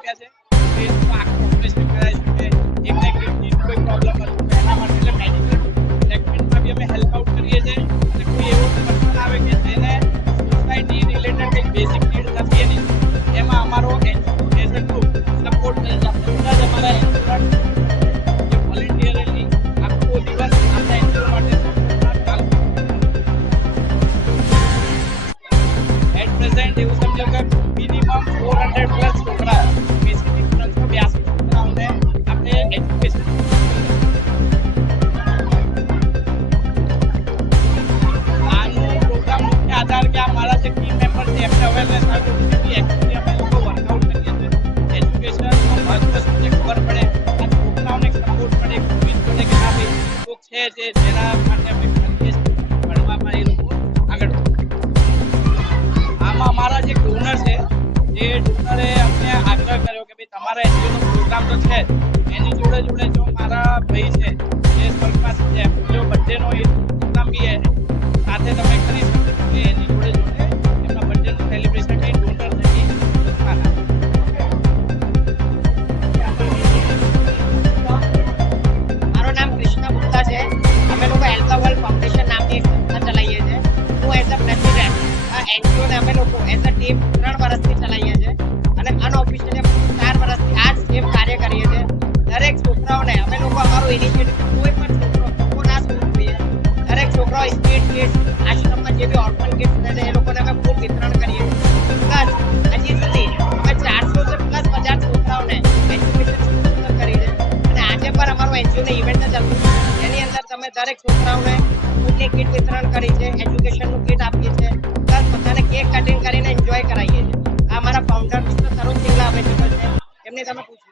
આપ્યા છે કે એ લોકો આખું ઓપરેશન કરાવી શકે. એમને કિડની કોઈ પ્રોબ્લેમ હતું તો એના માટે એટલે મેડિકલ ટ્રીટમેન્ટમાં બી અમે હેલ્પ આઉટ કરીએ છીએ. અને કોઈ એવો પર્સન આવે કે જેને સોસાયટી રિલેટેડ કંઈક બેઝિક નીડ નથી એની, એમાં અમારો NGO as a group support કરે છે. બધા જ અમારા એનજીઓ જે વોલેન્ટિયરલી આખો દિવસ આપણા એનજીઓ માટે એટ પ્રેઝન્ટ એવું સમજો કે મિનિમમ 400 પ્લસ છોકરા સ્પેસિફિક 382 છોકરાઓને આપણે એજ્યુકેશન આનો પ્રોગ્રામ મુખ્ય આધાર કે આ મારા જે ટીમ મેમ્બર છે એમને અવેરનેસ આવ્યું કે એકચ્યુઅલી અમે લોકો વર્કઆઉટ કરીએ છીએ એજ્યુકેશનનું મહત્વ શું છે ખબર પડે, આ છોકરાઓને સપોર્ટ મળે, કોવિડ પડે કે હા ભાઈ કોક છે જે જેના માટે અમે કરીએ છીએ ભણવામાં એ લોકો આગળ વધે. આમાં અમારા જે ડોનર છે એ ડોનરે અમને આગ્રહ કર્યો કે ભાઈ તમારા એનજીઓનો પ્રોગ્રામ તો છે એની જોડે જોડે જો મારા ભાઈ છે જે સ્વર્ગવાસી છે જો બર્થડેનો એ પ્રોગ્રામ બી સાથે તમે કરી શકો છો કે એની જોડે જોડે એમના બર્થડેનું સેલિબ્રેશન કંઈ ડોનર થકી પ્રોત્સાહન આપે. મારું નામ કૃષ્ણ ગુપ્તા છે. અમે લોકો હેલ્થ વર્લ્ડ ફાઉન્ડેશન નામની એક સંસ્થા ચલાવીએ છીએ. હું એઝ અ પ્રેસિડેન્ટ આ એનજીઓને અમે લોકો એઝ અ ટીમ 3 વર્ષથી ચલાવીએ છીએ અને અનઓફિશિયલી 4 વર્ષથી આ જ સેમ કાર્ય કરીએ છીએ. દરેક છોકરાઓને અમે લોકો અમારું ઇનિશિયેટિવ કોઈ પણ છોકરો ભૂખો ના સૂવું જોઈએ. દરેક છોકરાઓ સ્ટ્રીટ કિડ્સ આશ્રમમાં જે બી ઓર્ફન કિડ્સ રહે છે એ લોકોને અમે ફૂડ વિતરણ કરીએ છીએ. પ્લસ હજી સુધી અમે 400 પ્લસ 50 છોકરાઓને એજ્યુકેશન સ્પોન્સર કરી છે અને આજે પણ અમારું એનજીઓની ઇવેન્ટ ચાલતું છે જેની અંદર તમે દરેક છોકરાઓને ફૂડની કીટ વિતરણ કરી છે, એજ્યુકેશનનું કીટ આપીએ છીએ, પ્લસ બધાને કેક કટિંગ કરીને એન્જોય કરાવીએ છીએ. આ અમારા ફાઉન્ડર મિસ્ટર તરુણ સિંગલા અવેલેબલ છે, એમની તમે પૂછો.